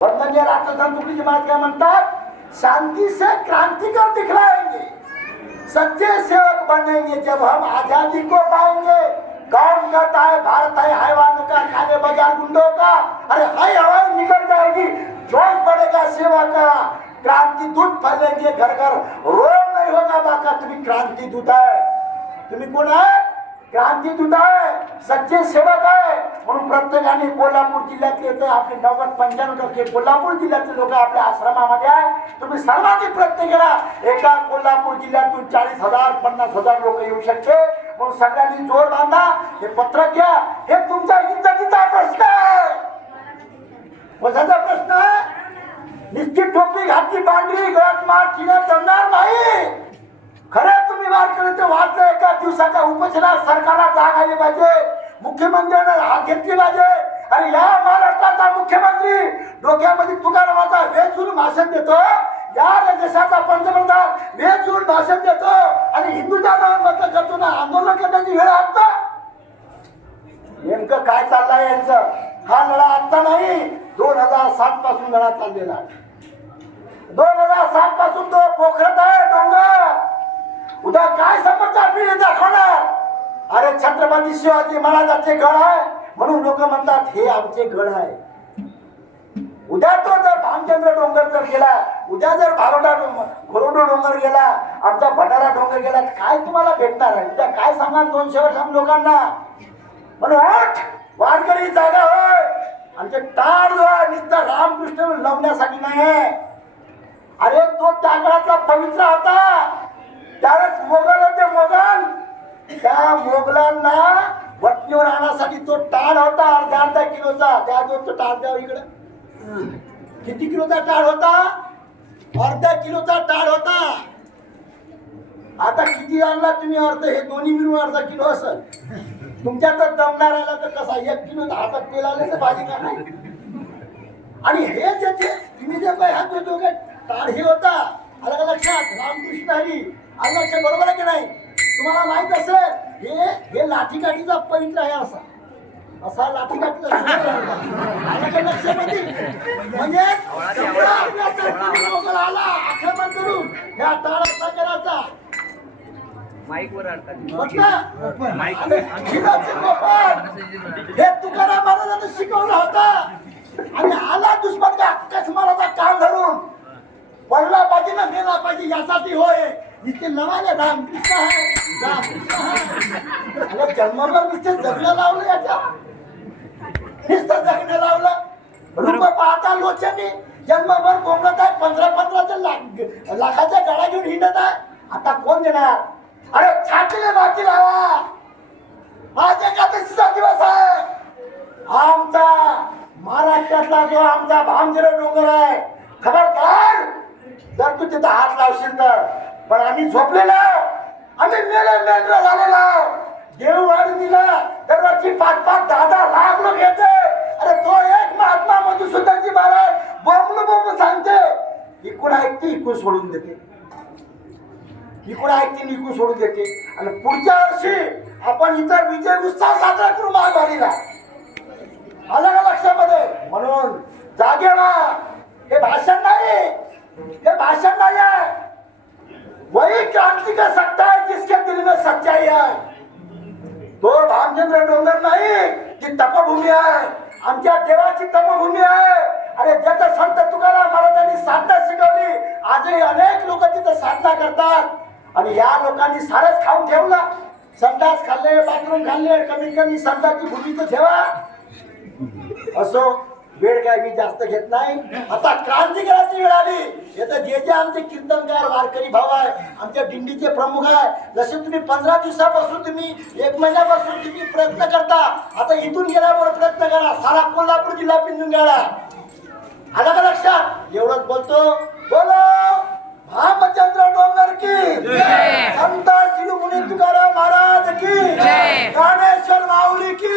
वंदनीय राष्ट्रधन टुकड़ी जमात क्या म्हणतात, शांति से क्रांति कर दिखलाएंगे, सच्चे सेवक बनेंगे जब हम आजादी को पाएंगे। कौन कहता है भारत है हैवानों का, काले बाजार गुंडों का? अरे हाय हवाई निकल जाएगी, जोश बढ़ेगा सेवा का, क्रांति दूत फैलेंगे घर घर, रोग नहीं होगा बाका। तुम्ही क्रांति दूत आहे, तुम्ही कोण आहे? क्रांती दूत आहे, सच्चे सेवक आहे. म्हणून प्रत्येकाने कोल्हापूर जिल्ह्यातले येते आपले 90-95% कोल्हापूर जिल्ह्यातले लोक आपल्या आश्रमामध्ये आहे. तुम्ही सर्वांनी प्रयत्न केला, एका कोल्हापूर जिल्ह्यातून 40,000 50,000 लोक येऊ शकते. म्हणून सगळ्यांनी जोर बांधा, हे पत्रक घ्या. हे तुमचा इज्जतीचा प्रश्न आहे, कशाचा प्रश्न आहे? निश्चित टोपी घातली, पांढरी गळ्यात माळ चिन्ह जमणार नाही. खरं तुम्ही वारकरी वाचलं, एका दिवसाच्या उपोषणात सरकारला जाग आली पाहिजे, मुख्यमंत्र्यांना हात घेतली पाहिजे. अरे या महाराष्ट्राचा मुख्यमंत्री डोक्यामध्ये तुकारामाचा वेश घेऊन भाषण देतो, या देशाचा पंतप्रधान वेश घेऊन भाषण देतो आणि हिंदूच्या नावात करतो ना, आंदोलन करण्याची वेळ असता. नेमकं काय चाललंय यांचं? हा लढा आता नाही, 2007 पासून लढा चाललेला आहे. 2007 पासून तो पोखरत आहे डोंगर. उद्या काय समाचार पिढी दाखवणार? अरे छत्रपती शिवाजी महाराजांचे गड आहे म्हणून लोक म्हणतात हे आमचे गड आहे. उद्या तो जर भामचंद्र डोंगर जर गेला, उद्या जर घोरडो डोंगर गेला, आमचा भंडारा डोंगर गेला, काय तुम्हाला भेटणार आहे? उद्या काय सांगणार 200 वर्षां लोकांना? म्हणून वारकरी जागा होय. आमचे टाळ जो आहे नुसता रामकृष्ण लावण्यासाठी नाही. अरे तो त्या काळातला पवित्र होता. त्यावेळेस मोगल होते, मोगल, त्या मोगलांना वटणीवर आणण्यासाठी तो टाळ होता अर्धा किलोचा. त्या जो तो टाळ द्या इकडे, किती किलोचा टाळ होता? अर्धा किलोचा टाळ होता. आता किती आणला तुम्ही? अर्ध, हे दोन्ही मिळून अर्धा किलो असेल. तुमच्या तर दमणार आला तर कसा 1 किलो हातात तेल आले तर भाजी का नाही? आणि हे जे तुम्ही जे काय हात जो काय टाळ हे होता, अलग लक्षात रामकृष्ण हरी लक्षात, बरोबर आहे की नाही? तुम्हाला माहित असेल हे लाठीकाठीचा पॉइंट आहे. असा लाठीकाठीचा लक्षामध्ये म्हणजे आला आक्रमण करून ह्या टाळ असा करायचा. हे तुकाराम महाराजांनी शिकवलं होतं. आणि आला दुश्मन का अकस्माराचा काम धरून पडला पाहिजे ना, गेला पाहिजे यासाठी होय. इथे नवाले रामकृष्ण आहे, रामकृष्ण आहे. जन्मभर नुसते जगणं लावलं, याच्या नुसतं जगणं लावलं. रूप पाहता लोचनी जन्मभर बोंगत आहे, 15-15 लाखाच्या गाड्या घेऊन हिंडत आहे. आता कोण देणार? अरे छातीले बाकी लावा. आज एकादशीचा दिवस आहे. आमचा महाराष्ट्रातला जो आमचा भामचंद्र डोंगर आहे, खबरदार जर तू तिथं हात लावशील तर. पण आम्ही झोपलेलो, आम्ही मेंढर झालेलो. देववाडी दिला दरवर्षी 5-10 लाख लोक येते. अरे तो एक महात्मा मधुसूदनजी महाराज बोंबलं सांगते, इकडून ऐकते इकडून सोडून देते, इकडून ऐकते इकडून सोडून देते. आणि पुढच्या वर्षी आपण इतर विजय उत्सव साजरा करू महावारीला. आलं लक्षामध्ये? म्हणून जागे व्हा. हे भाषण नाही, हे भाषण नाही आहे. वही क्रांति कर सकता है जिसके दिल में सच्चाई है. तो भामचंद्र डोंगर नाही, ती तपभूमी आहे, आमच्या देवाची तपभूमी आहे. अरे ज्याचं संत तुकाराम महाराजांनी साधना शिकवली, आजही अनेक लोक तिथं साधना करतात. आणि या लोकांनी सारच खाऊन ठेवला. संडास खाल्ले, बाथरूम खाल्ले, कमी कमी संताची भूमी तर ठेवा. असो, वेळ काय मी जास्त घेत नाही. आता क्रांती करायची वेळ आली. येतं जे आमचे कीर्तनकार वारकरी भाऊ आहे, आमच्या दिंडीचे प्रमुख आहे, जसे तुम्ही 15 दिवसापासून तुम्ही 1 महिन्यापासून तुम्ही प्रयत्न करता, आता इथून गेल्यावर प्रयत्न करा. सारा कोल्हापूर जिल्हा पिंजून गेला. आलं का लक्षात? एवढंच बोलतो. बोलो भामचंद्र डोंगर की, संत शिरोमणी तुकाराम महाराज की, ज्ञानेश्वर माऊली की.